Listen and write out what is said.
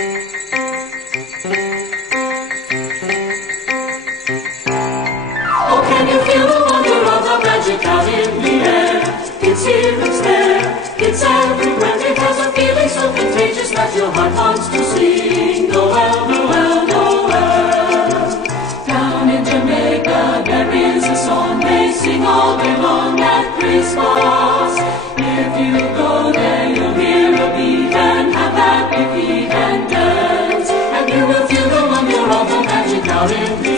Oh, can you feel the wonder of the magic out in the air? It's here, it's there, it's everywhere. It has a feeling so contagious that your heart wants to sing. Noel, Noel, Noel. Down in Jamaica there is a song they sing all day long at Christmas. If you go there you'll hear a beat and have happy feet and dance, and you will feel the wonder of the magic out in the air.